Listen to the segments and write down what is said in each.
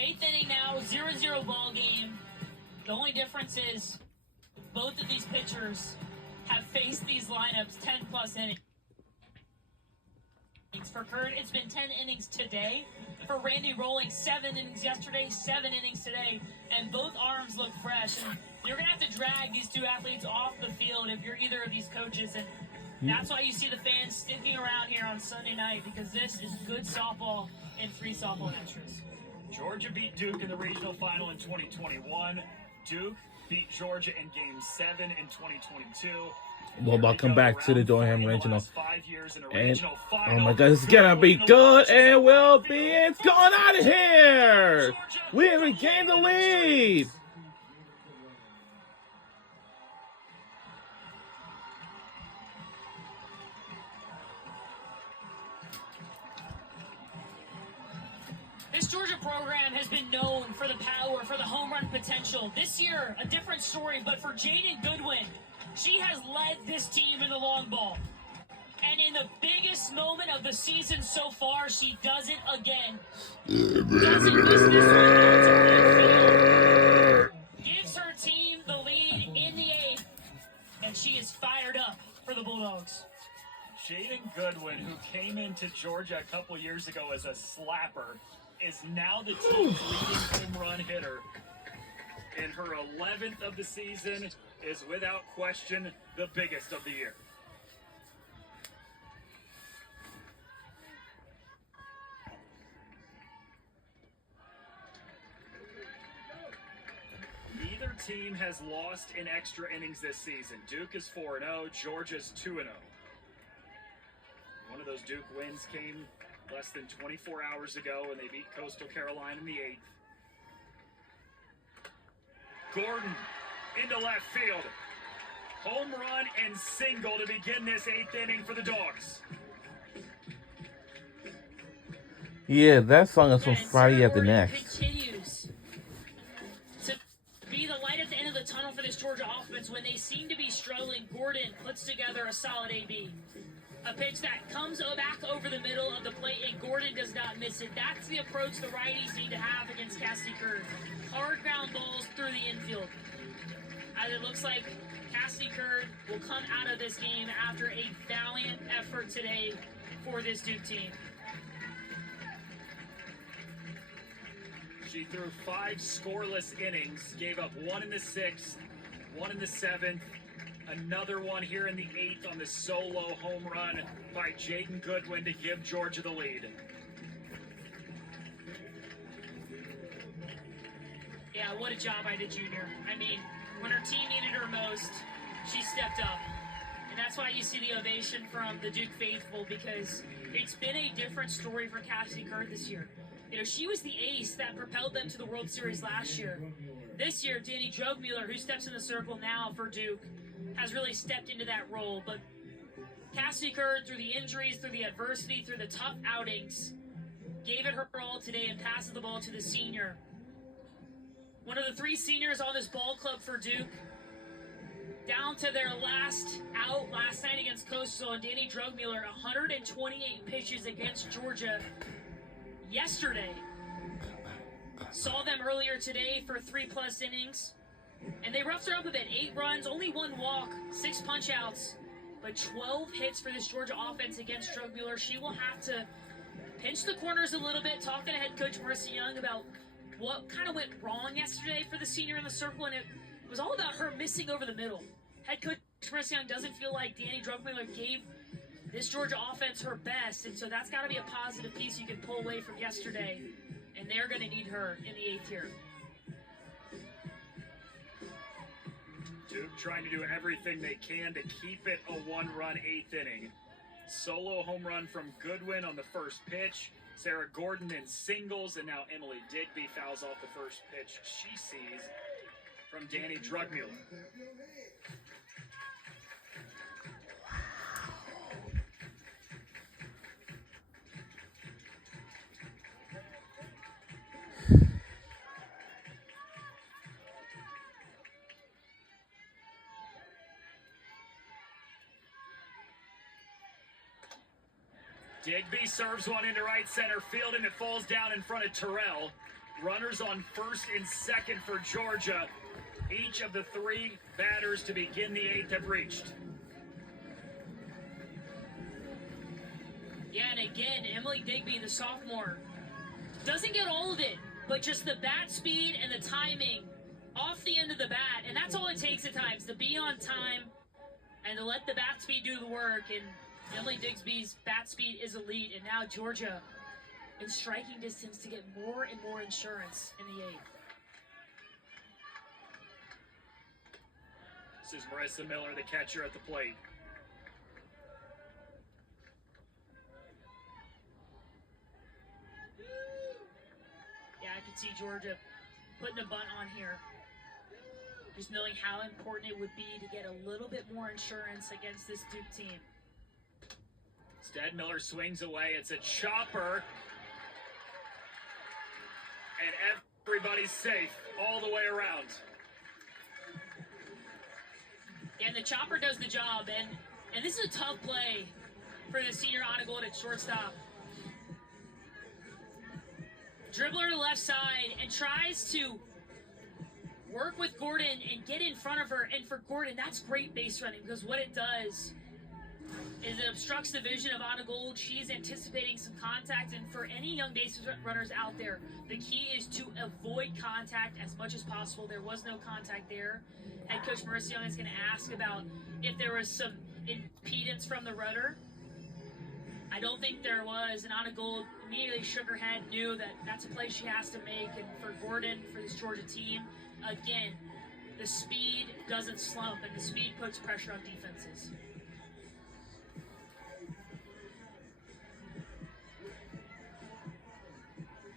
Eighth inning now, 0-0 ball game. The only difference is both of these pitchers have faced these lineups 10-plus innings. For Kurt, it's been 10 innings today. For Randy Rolling, 7 innings yesterday, 7 innings today, and both arms look fresh. And you're going to have to drag these two athletes off the field if you're either of these coaches, and that's why you see the fans sticking around here on Sunday night, because this is good softball in 3 softball pitchers. Georgia beat Duke in the regional final in 2021. Duke beat Georgia in Game 7 in 2022. Well, welcome back to the Durham Regional. And, oh my God, it's gonna be good and will be. It's going out of here. We have regained the lead. This Georgia program has been known for the power, for the home run potential. This year, a different story, but for Jaden Goodwin, she has led this team in the long ball. And in the biggest moment of the season so far, she does it again. Doesn't miss this one. Gives her team the lead in the 8th, and she is fired up for the Bulldogs. Jaden Goodwin, who came into Georgia a couple years ago as a slapper, is now the team's leading home run hitter. And her 11th of the season is without question the biggest of the year. Neither team has lost in extra innings this season. Duke is 4-0, Georgia's 2-0. One of those Duke wins came less than 24 hours ago when they beat Coastal Carolina in the 8th. Gordon into left field. Home run and single to begin this 8th inning for the Dogs. Yeah, that song is from Friday After Next. Continues to be the light at the end of the tunnel for this Georgia offense when they seem to be struggling. Gordon puts together a solid AB. A pitch that comes back over the middle of the plate, and Gordon does not miss it. That's the approach the righties need to have against Cassidy Kurd. Hard ground balls through the infield. As it looks like Cassidy Kurd will come out of this game after a valiant effort today for this Duke team. She threw 5 scoreless innings, gave up 1 in the 6th, 1 in the 7th, another one here in the 8th on the solo home run by Jaden Goodwin to give Georgia the lead. Yeah, what a job by the junior. I mean, when her team needed her most, she stepped up. And that's why you see the ovation from the Duke faithful, because it's been a different story for Cassidy Kurd this year. You know, she was the ace that propelled them to the World Series last year. This year, Danny Drogmuller, who steps in the circle now for Duke, has really stepped into that role. But Cassidy Kurd, through the injuries, through the adversity, through the tough outings, gave it her all today and passes the ball to the senior. One of the 3 seniors on this ball club for Duke, down to their last out last night against Coastal, and Danny Drogmuller, 128 pitches against Georgia yesterday. Saw them earlier today for 3+ innings, and they roughed her up a bit. 8 runs, only 1 walk, 6 punch-outs, but 12 hits for this Georgia offense against Drogmuller. She will have to pinch the corners a little bit, talking to head coach Marissa Young about what kind of went wrong yesterday for the senior in the circle, and it was all about her missing over the middle. Head coach Marissa Young doesn't feel like Danny Drogmuller gave this Georgia offense her best, and so that's got to be a positive piece you can pull away from yesterday, and they're going to need her in the 8th here. Duke trying to do everything they can to keep it a 1-run 8th inning. Solo home run from Goodwin on the first pitch. Sarah Gordon in singles, and now Emily Digby fouls off the first pitch she sees from Danny Drogmuller. Digby serves one into right center field, and it falls down in front of Terrell. Runners on first and second for Georgia. Each of the three batters to begin the eighth have reached. Yeah, and again, Emily Digby, the sophomore, doesn't get all of it, but just the bat speed and the timing off the end of the bat, and that's all it takes at times, to be on time and to let the bat speed do the work. And Emily Digby's bat speed is elite, and now Georgia in striking distance to get more and more insurance in the eighth. This is Marissa Miller, the catcher at the plate. Yeah, I could see Georgia putting a bunt on here. Just knowing how important it would be to get a little bit more insurance against this Duke team. Instead, Miller swings away. It's a chopper. And everybody's safe all the way around. And the chopper does the job, and this is a tough play for the senior Anna Gold at shortstop. Dribbler to left side and tries to work with Gordon and get in front of her. And for Gordon, that's great base running, because what it does is it obstructs the vision of Anna Gold. She's anticipating some contact, and for any young base runners out there, the key is to avoid contact as much as possible. There was no contact there. Head coach Marissa Young is going to ask about if there was some impedance from the rudder. I don't think there was, and Anna Gold immediately shook her head, knew that that's a play she has to make. And for Gordon, for this Georgia team, again, the speed doesn't slump, and the speed puts pressure on defenses.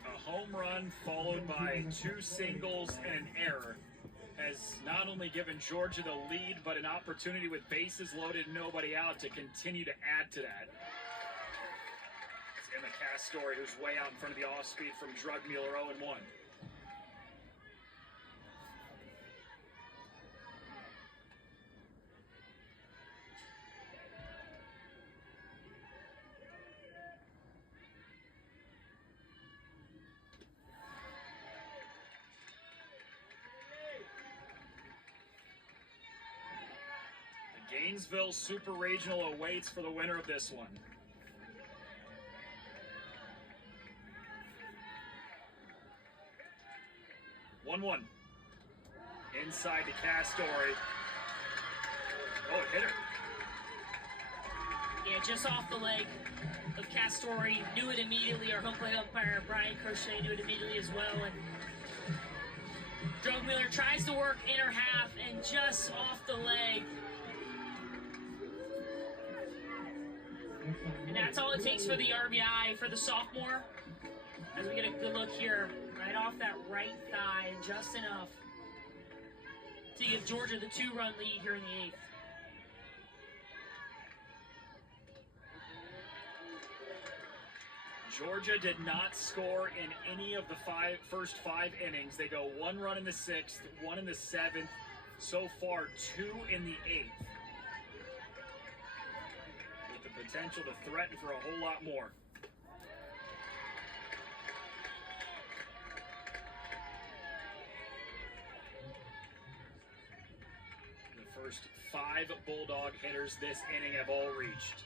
A home run followed by two singles and an error has not only given Georgia the lead, but an opportunity with bases loaded, nobody out, to continue to add to that. It's Emma Castori, who's way out in front of the off-speed from Drugmuller, 0-1. Gainesville Super Regional awaits for the winner of this one. One. Inside to Castori. Oh, it hit her. Yeah, just off the leg of Castori. Knew it immediately. Our home plate umpire, Brian Crochet, knew it immediately as well. And Drugmuller tries to work in her half, and just off the leg. And that's all it takes for the RBI for the sophomore. As we get a good look here, right off that right thigh, just enough to give Georgia the 2-run lead here in the eighth. Georgia did not score in any of the first five innings. They go 1 run in the 6th, 1 in the 7th, so far 2 in the 8th. With the potential to threaten for a whole lot more. The first 5 Bulldog hitters this inning have all reached.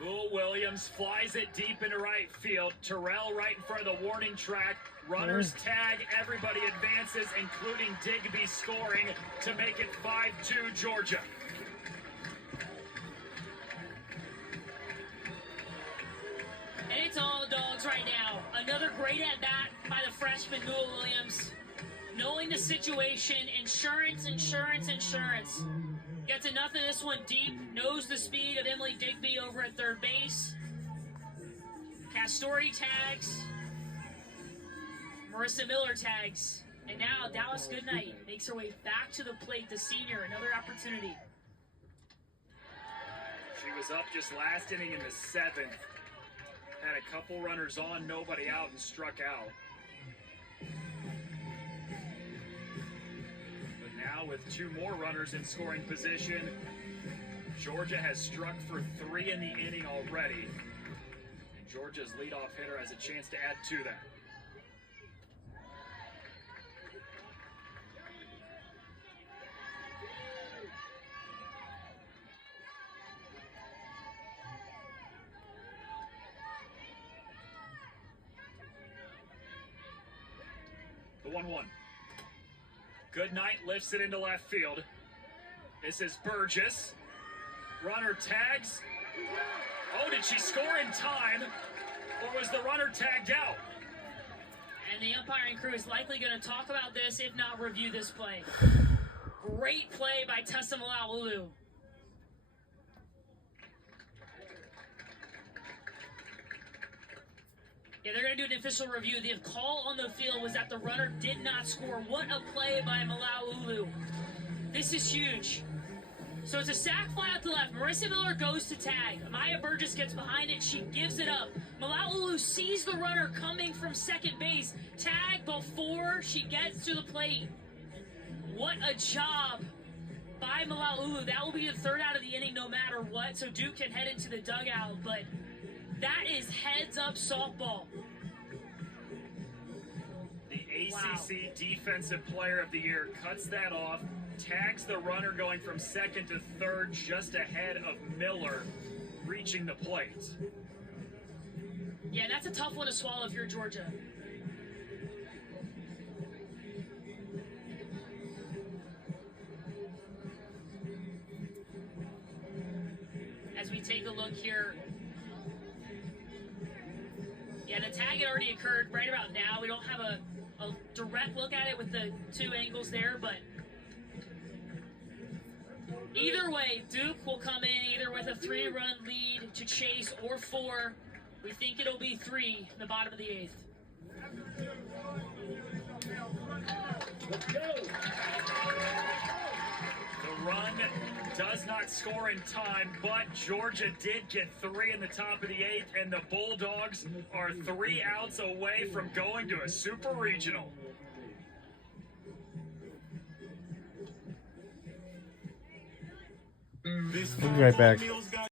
Bull Williams flies it deep into right field. Terrell right in front of the warning track. Runners tag. Everybody advances, including Digby scoring to make it 5-2 Georgia. And it's all dogs right now. Another great at-bat by the freshman Bull Williams. Knowing the situation, insurance. Gets enough of this one deep, knows the speed of Emily Digby over at third base. Castori tags. Marissa Miller tags. And now Dallas Goodnight makes her way back to the plate, the senior, another opportunity. She was up just last inning in the 7th. Had a couple runners on, nobody out, and struck out. Now with 2 more runners in scoring position, Georgia has struck for 3 in the inning already. Georgia's leadoff hitter has a chance to add to that. The 1-1. Goodnight lifts it into left field. This is Burgess. Runner tags. Oh, did she score in time? Or was the runner tagged out? And the umpiring crew is likely going to talk about this, if not review this play. Great play by Tessa Malauulu. Yeah, they're going to do an official review. The call on the field was that the runner did not score. What a play by Malauulu. This is huge. So it's a sac fly out to left. Marissa Miller goes to tag. Maya Burgess gets behind it. She gives it up. Malauulu sees the runner coming from second base. Tag before she gets to the plate. What a job by Malauulu. That will be the third out of the inning no matter what. So Duke can head into the dugout. But that is heads-up softball. The ACC Defensive Player of the Year cuts that off, tags the runner going from second to third just ahead of Miller reaching the plate. Yeah, that's a tough one to swallow if you're Georgia. As we take a look here. Yeah, the tag had already occurred right about now. We don't have a direct look at it with the two angles there, but either way, Duke will come in either with a 3-run lead to chase or 4. We think it'll be 3 in the bottom of the 8th. Let's go. The run does not score in time, but Georgia did get 3 in the top of the 8th, and the Bulldogs are 3 outs away from going to a super regional. We'll be right back.